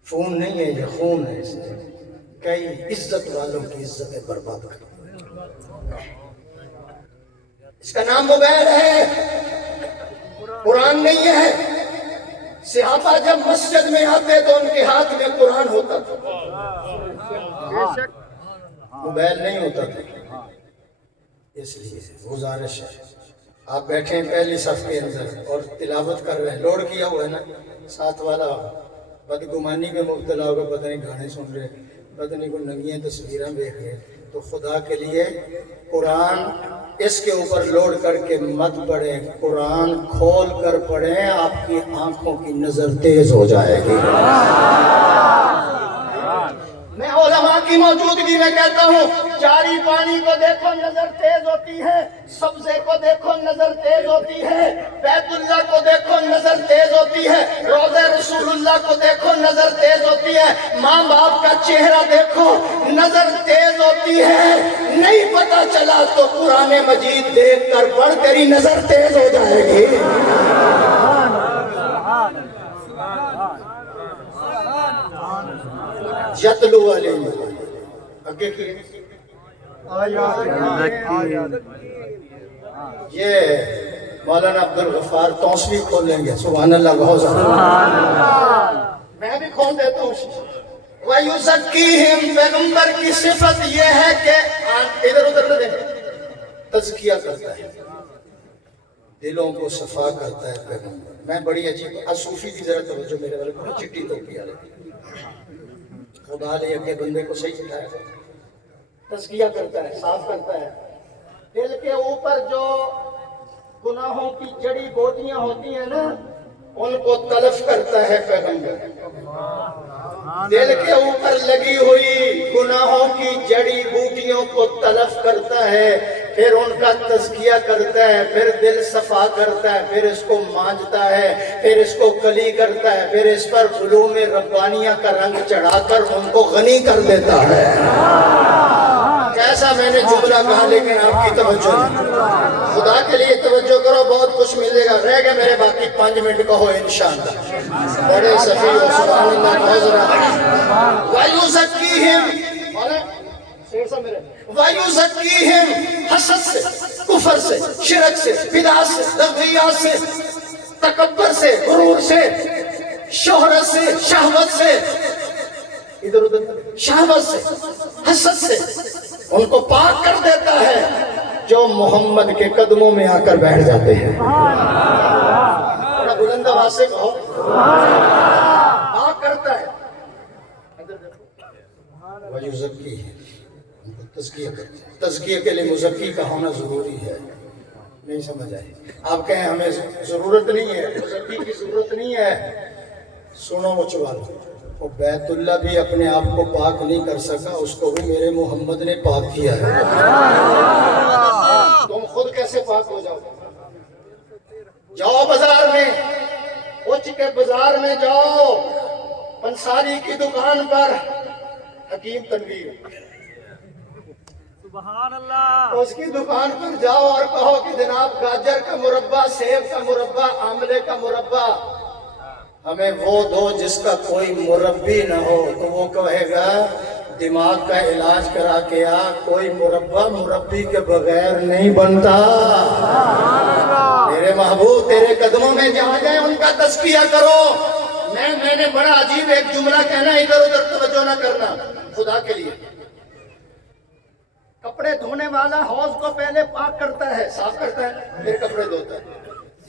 فون نہیں ہے، یہ خون ہے. اس نے کئی عزت والوں کی عزتیں برباد کر دی. اس کا نام موبائل ہے، قرآن نہیں ہے. صحابہ جب مسجد میں آتے تو ان کے ہاتھ میں قرآن ہوتا تھا، موبائل نہیں ہوتا تھا. اس لیے گزارش ہے، آپ بیٹھے ہیں پہلی صف کے اندر اور تلاوت کر رہے ہیں، لوڈ کیا ہوا ہے نا، ساتھ والا بدگمانی میں مبتلا ہوگا، پتہ نہیں گانے سن رہے، پتہ نہیں کوئی ننگیاں تصویریں دیکھ رہے. تو خدا کے لیے قرآن اس کے اوپر لوڈ کر کے مت پڑھیں، قرآن کھول کر پڑھیں، آپ کی آنکھوں کی نظر تیز ہو جائے گی. میں علماء کی موجودگی میں کہتا ہوں، جاری پانی کو دیکھو نظر تیز ہوتی ہے، سبزے کو دیکھو نظر تیز ہوتی ہے، بیت اللہ کو دیکھو نظر تیز ہوتی ہے، روضہ رسول اللہ کو دیکھو نظر تیز ہوتی ہے، ماں باپ کا چہرہ دیکھو نظر تیز ہوتی ہے. نہیں پتہ چلا تو قرآن مجید دیکھ کر پڑھ، تیری نظر تیز ہو جائے گی. یتلو علیہم آگے کی یہ مولانا عبدالغفار توسوی کھول لیں گے. سبحان اللہ. بہت میں بھی کھول دیتا ہوں. وَيُزَكِّيهِمْ پیغمبر کی صفت یہ ہے کہ ادھر ادھر نہ دیکھ، تزکیہ کرتا ہے، دلوں کو صفا کرتا ہے پیغمبر. میں بڑی عجیب صوفی کی ذرا توجہ میرے والے کو چٹی تو کیا رہے. خدا نے اپنے بندے کو صحیح سکھایا، تزکیہ کرتا ہے، صاف کرتا ہے. دل کے اوپر جو گناہوں کی جڑی بوٹیاں ہوتی ہیں نا، ان کو تلف کرتا ہے پیغمبر. دل کے اوپر لگی ہوئی گناہوں کی جڑی بوٹیوں کو تلف کرتا ہے، پھر ان کا تزکیہ کرتا ہے، پھر دل صفا کرتا ہے، پھر اس کو مانجتا ہے، پھر اس کو کلی کرتا ہے، پھر اس پر علوم ربانیہ کا رنگ چڑھا کر ان کو غنی کر دیتا ہے. کیسا میں نے جملہ کہا لیکن آپ کی توجہ نہیں. خدا کے لیے توجہ کرو، بہت کچھ ملے گا. رہ گئے میرے باقی 5 منٹ کہو انشاءاللہ. بڑے سفی ہو. سبحان اللہ. وَيُزَكِّيهِمْ وَيُزَكِّيهِمْ حسد سے، کفر سے، شرک سے، بدعت سے، لغویات سے، تکبر سے، غرور سے، شہرت سے، شہوت سے، ادھر ادھر شہوت سے، حسد سے ان کو پاک کر دیتا ہے جو محمد کے قدموں میں آ کر بیٹھ جاتے ہیں. بڑا بلند آواز سے کہو. پاک کرتا ہے. وَيُزَكِّيهِمْ تزکیہ کرتے ہیں. تزکیہ کے لیے مزکی کا ہونا ضروری ہے. نہیں سمجھ آئی؟ آپ کہیں ہمیں ضرورت نہیں ہے، مزکی کی ضرورت نہیں ہے. سنو مچوالو، وہ بیت اللہ بھی اپنے آپ کو پاک نہیں کر سکا، اس کو بھی میرے محمد نے پاک کیا ہے. تم خود کیسے پاک ہو جاؤ؟ جاؤ بازار میں، اچ کے بازار میں جاؤ، پنساری کی دکان پر حکیم تنویر، سبحان اللہ، اس کی دکان پر جاؤ اور کہو کہ جناب گاجر کا مربع، سیب کا مربع، آملے کا مربع ہمیں وہ دو جس کا کوئی مربی نہ ہو. تو وہ کہے گا دماغ کا علاج کرا کے آ، کوئی مربع مربی کے بغیر نہیں بنتا. میرے محبوب تیرے قدموں میں جہاں جائیں ان کا تزکیہ کرو. میں نے بڑا عجیب ایک جملہ کہنا، ادھر ادھر توجہ نہ کرنا خدا کے لیے. کپڑے دھونے والا حوض کو پہلے پاک کرتا ہے، صاف کرتا ہے، پھر کپڑے دھوتا ہے.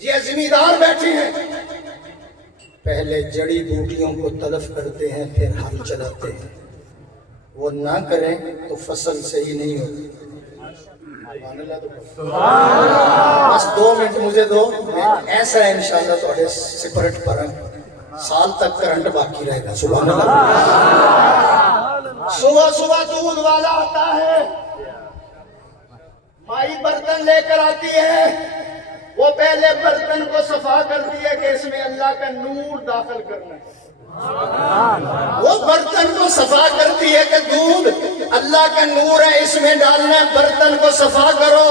یہ زمیندار بیٹھے ہیں، پہلے جڑی بوٹیوں کو تلف کرتے ہیں، پھر ہل چلاتے ہیں. وہ نہ کریں تو فصل صحیح نہیں ہوتی. بس 2 منٹ مجھے دو، ایسا ہے انشاءاللہ تھوڑے سپرٹ پر سال تک کرنٹ باقی رہے گا. سبحان اللہ. صبح صبح دودھ والا آتا ہے، مائی برتن لے کر آتی ہے، وہ پہلے برتن کو صفا کرتی ہے کہ اس میں اللہ کا نور داخل کرنا ہے۔ وہ برتن کو صفا کرتی ہے کہ دودھ اللہ کا نور ہے، اس میں ڈالنا ہے، برتن کو صفا کرو۔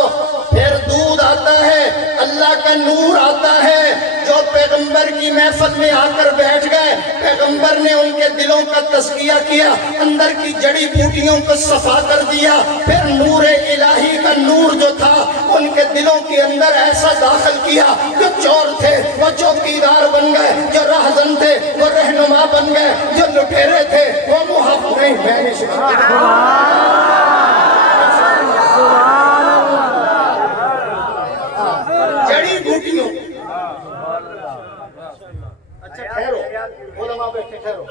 پھر دودھ آتا ہے، اللہ کا نور آتا ہے، جو پیغمبر کی محفل میں آ کر بیٹھ گئے، پیغمبر نے ان کے دلوں کا تزکیہ کیا، اندر کی جڑی بوٹیوں کو صفا کر دیا، پھر نور الہی کا نور جو تھا ان کے دلوں کے اندر ایسا داخل کیا، جو چور تھے وہ چوکیدار بن گئے، جو راہزن تھے وہ رہنما بن گئے، جو لٹیرے تھے وہ محافظ نہیں میں نہیں جڑی بوٹیوں۔ اچھا ٹھہرو علماء بیٹھے، ٹھہرو،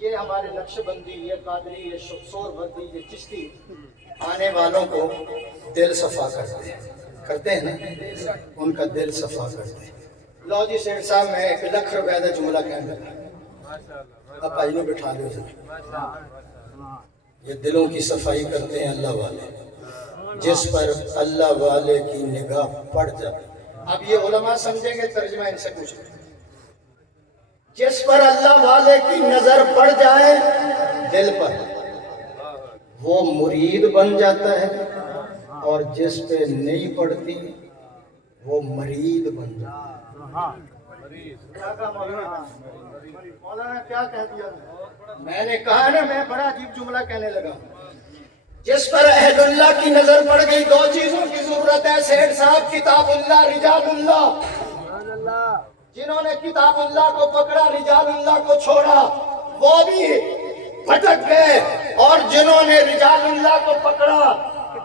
یہ ہمارے نقش بندی، یہ قادری، یہ سور بندی، یہ چشتی آنے والوں کو دل صفا کرتے ہیں نا، ان کا دل صفا کرتے ہیں۔ لو جی سیٹ صاحب میں 1 لاکھ روپے کا جملہ کہنے لگا، اب بھائی نے بٹھا لو ذرا۔ یہ دلوں کی صفائی کرتے ہیں اللہ والے، جس پر اللہ والے کی نگاہ پڑ جائے۔ اب یہ علماء سمجھیں گے، ترجمہ ان سے پوچھیں۔ جس پر اللہ والے کی نظر پڑ جائے دل پر، وہ مرید بن جاتا ہے، اور جس پہ نہیں پڑتی وہ مرید بن جاتا ہے۔ مولانا کیا کہہ دیا میں نے کہا نا، میں بڑا عجیب جملہ کہنے لگا۔ جس پر اہل اللہ کی نظر پڑ گئی، 2 چیزوں کی ضرورت ہے سیٹھ صاحب، کتاب اللہ، رجال اللہ۔ جنہوں نے کتاب اللہ کو پکڑا، رجال اللہ کو چھوڑا، وہ بھی بھٹک گئے، اور جنہوں نے رجال اللہ کو پکڑا،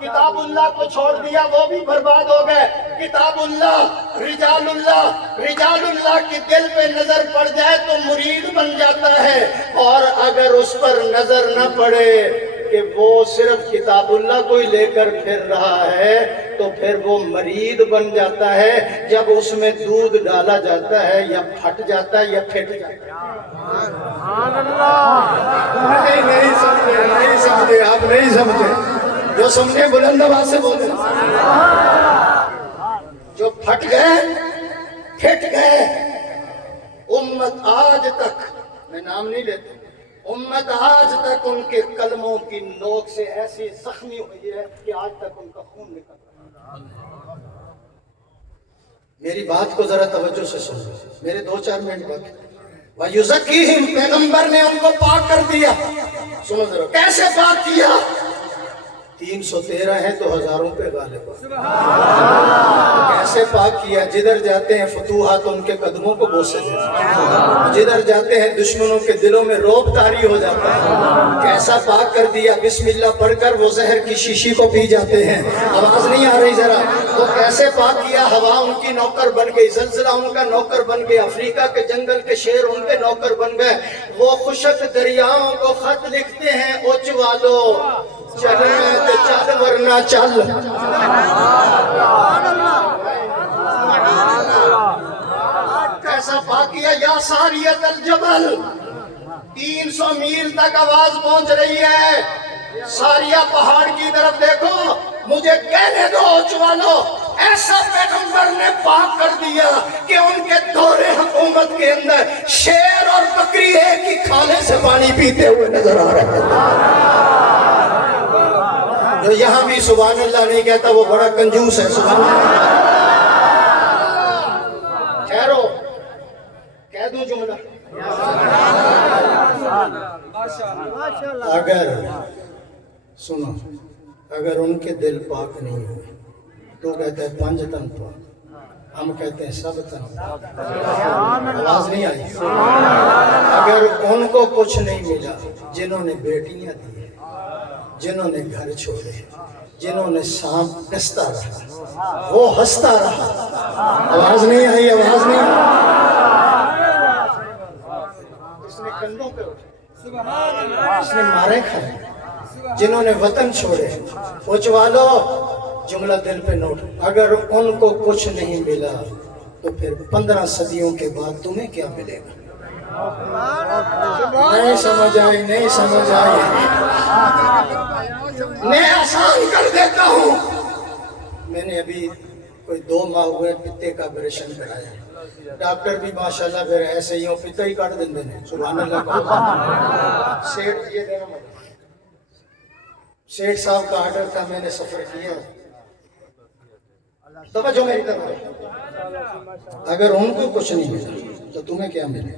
کتاب اللہ کو چھوڑ دیا، وہ بھی برباد ہو گئے۔ کتاب اللہ، رجال اللہ کی دل پہ نظر پڑ جائے تو مرید بن جاتا ہے، اور اگر اس پر نظر نہ پڑے کہ وہ صرف کتاب اللہ کو ہی لے کر پھر رہا ہے تو پھر وہ مرید بن جاتا ہے۔ جب اس میں دودھ ڈالا جاتا ہے یا پھٹ جاتا ہے یا پھٹ جاتا ہے۔ نہیں سمجھے آپ، نہیں سمجھے، جو سمجھے بلند آواز سے بولے۔ جو پھٹ گئے، پھٹ گئے، امت آج تک، میں نام نہیں لیتا، امت آج تک ان کے کلموں کی نوک سے ایسی زخمی ہوئی ہے کہ آج تک ان کا خون نکل رہا ہے۔ میری بات کو ذرا توجہ سے سنو، میرے 2-4 منٹ باقی۔ وَيُزَكِّيهِمْ، پیغمبر نے ان کو پاک کر دیا۔ سنو ذرا کیسے پاک کیا؟ 313 ہیں تو ہزاروں پہ غالب ہیں۔ کیسے پاک کیا؟ جدھر جاتے ہیں فتوحات ان کے قدموں کو بوسے دیتے ہیں، جدھر جاتے ہیں دشمنوں کے دلوں میں رعب طاری ہو جاتا ہے۔ کیسا پاک کر دیا؟ بسم اللہ پڑھ کر وہ زہر کی شیشی کو پی جاتے ہیں۔ آواز نہیں آ رہی ذرا؟ وہ کیسے پاک کیا؟ ہوا ان کی نوکر بن گئی، زلزلہ ان کا نوکر بن گیا، افریقہ کے جنگل کے شیر ان کے نوکر بن گئے۔ وہ خشک دریاؤں کو خط لکھتے ہیں، اوچ والو چلنا ہے تو چل ورنہ چل۔ کیسا پاک کیا؟ یا ساریت الجبل، 300 میل تک آواز پہنچ رہی ہے، ساریہ پہاڑ کی طرف دیکھو، مجھے کہنے دو اوچوالو، ایسا پیغمبر نے پاک کر دیا کہ ان کے دور حکومت کے اندر شیر اور بکری ایک ہی کھانے سے پانی پیتے ہوئے نظر آ رہے ہیں۔ جو یہاں بھی سبحان اللہ نہیں کہتا وہ بڑا کنجوس ہے۔ سبحان اللہ۔ ٹھہرو، کہہ دوں جملہ۔ اگر سنو، اگر ان کے دل پاک نہیں ہوئے تو کہتے ہیں 5 تن پاک، ہم کہتے ہیں سب تن پاک۔ آواز نہیں آئی؟ اگر ان کو کچھ نہیں ملا، جنہوں نے بیٹیاں دی، جنہوں نے گھر چھوڑے، جنہوں نے سانپ ڈستا رہا، وہ ہنستا رہا۔ آواز نہیں آئی؟ آواز نہیں آئی؟ اس نے کندھوں پہ اٹھے، اس نے مارے کھائے، جنہوں نے وطن چھوڑے، اوچوالو جملہ دل پہ نوٹ، اگر ان کو کچھ نہیں ملا تو پھر 15 صدیوں کے بعد تمہیں کیا ملے گا؟ نہیں سمجھ آئی، نہیں سمجھ آئی، میں آسان کر دیتا ہوں۔ میں نے ابھی کوئی 2 ماہ ہوئے پتے کا آپریشن کرایا، ڈاکٹر بھی ماشاءاللہ پھر ایسے ہی ہو پتا ہی کاٹ دیں دیں، سبحان اللہ۔ سیٹھ یہ دینا سیٹھ صاحب کا آرڈر تھا، میں نے سفر کیا، توجہ میری طرف، اگر ان کو کچھ نہیں ملا تو تمہیں کیا ملے؟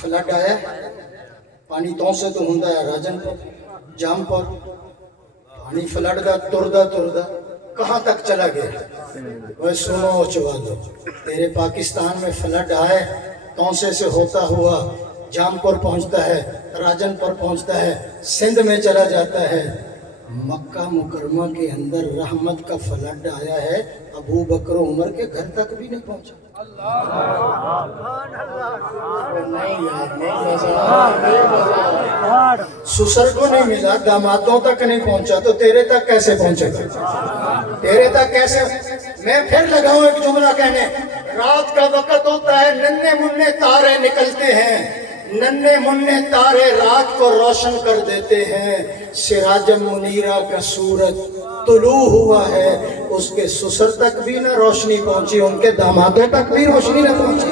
فلڈ آیا، پانی تو سے تو ہوندا ہے راجن پر جام پر، پانی فلڈ دا تردا کہاں تک چلا گیا؟ وہ سنو چوادو، تیرے پاکستان میں فلڈ آئے، تونسے سے ہوتا ہوا جام پر پہنچتا ہے، راجن پر پہنچتا ہے، سندھ میں چلا جاتا ہے، مکہ مکرمہ کے اندر رحمت کا فلڈ آیا ہے، ابو بکر و عمر کے گھر تک بھی نہیں پہنچا۔ نہیں یار، نہیں مزہ، سسر کو نہیں ملا، دامادوں تک نہیں پہنچا تو تیرے تک کیسے پہنچے گا؟ تیرے تک کیسے؟ میں پھر لگاؤں ایک جملہ کہنے، رات کا وقت ہوتا ہے، ننھے منھے تارے نکلتے ہیں، ننھے منھے تارے رات کو روشن کر دیتے ہیں، سراجم منیرہ کا سورج طلوع ہوا ہے، اس کے سسر تک بھی نہ روشنی پہنچی، ان کے دامادوں تک بھی روشنی نہ پہنچی۔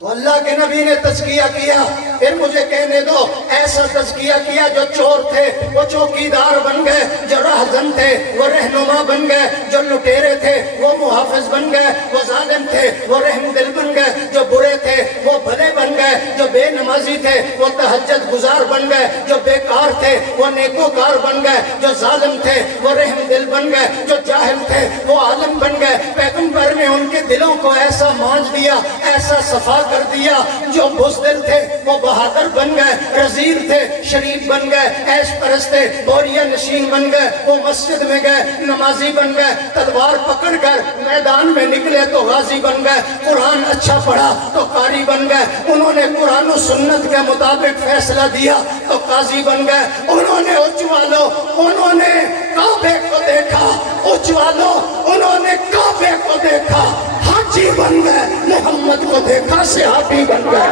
تو اللہ کے نبی نے تزکیہ کیا، پھر مجھے کہنے دو ایسا تزکیہ کیا، جو چور تھے وہ چوکیدار بن گئے، جو راہزن تھے وہ رہنما بن گئے، جو لٹیرے تھے وہ محافظ بن گئے، وہ ظالم تھے وہ رحم دل بن گئے، جو برے تھے وہ بھلے بن گئے، جو بے نمازی تھے وہ تہجد گزار بن گئے، جو بیکار تھے وہ نیکوکار بن گئے، جو ظالم تھے وہ رحم دل بن گئے، جو جاہل تھے وہ عالم بن گئے۔ پیغمبر نے ان کے دلوں کو ایسا مانج دیا، ایسا صفا کر دیا، جو بزدل تھے وہ بہادر بن گئے، رزیل تھے شریف بن گئے، عیش پرست تھے بوریا نشین بن گئے، وہ مسجد میں گئے نمازی بن گئے، تلوار پکڑ کر میدان میں نکلے تو غازی بن گئے، قرآن اچھا پڑھا تو قاری بن گئے، انہوں نے قرآن و سنت کے مطابق فیصلہ دیا تو قاضی بن گئے، انہوں نے اچوالو، انہوں نے کعبے کو دیکھا، اچوالو انہوں نے کعبے کو دیکھا، حاجی بن گئے، محمد کو دیکھا صحابی بن گئے۔